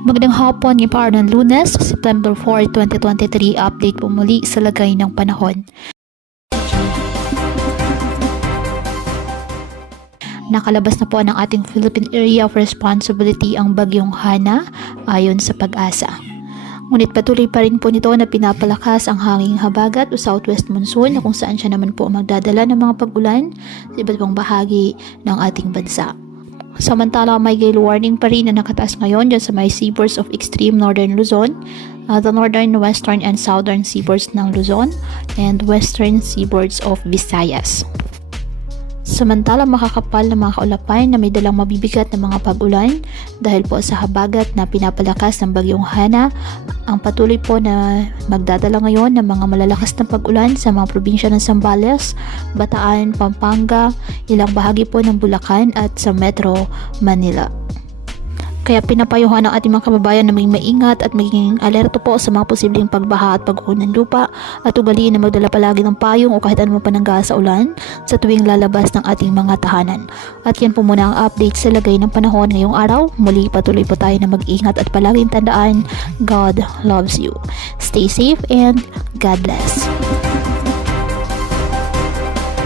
Magandang hapon, ngayong araw ng Lunes, September 4, 2023, update po muli sa lagay ng panahon. Nakalabas na po ng ating Philippine Area of Responsibility ang bagyong Hana ayon sa Pag-asa. Ngunit patuloy pa rin po nito na pinapalakas ang hanging habagat o southwest monsoon na kung saan siya naman po magdadala ng mga pag-ulan sa iba't ibang bahagi ng ating bansa. Samantala, may gale warning pa rin na nakataas ngayon dyan sa may seaboards of extreme northern Luzon, the northern, western, and southern seaboards ng Luzon, and western seaboards of Visayas. Samantala, makakapal na mga kaulapan na may dalang mabibigat na mga pag-ulan dahil po sa habagat na pinapalakas ng bagyong Hana, ang patuloy po na magdadala ngayon ng mga malalakas na pag-ulan sa mga probinsya ng Zambales, Bataan, Pampanga, ilang bahagi po ng Bulacan at sa Metro Manila. Kaya pinapayuhan ng ating mga kababayan na maging maingat at maging alerto po sa mga posibleng pagbaha at pagguho ng lupa at ugaliin na magdala palagi ng payong o kahit anumang panangga sa ulan sa tuwing lalabas ng ating mga tahanan. At yan po muna ang update sa lagay ng panahon ngayong araw. Muli patuloy po tayo na mag-ingat at palaging tandaan, God loves you. Stay safe and God bless.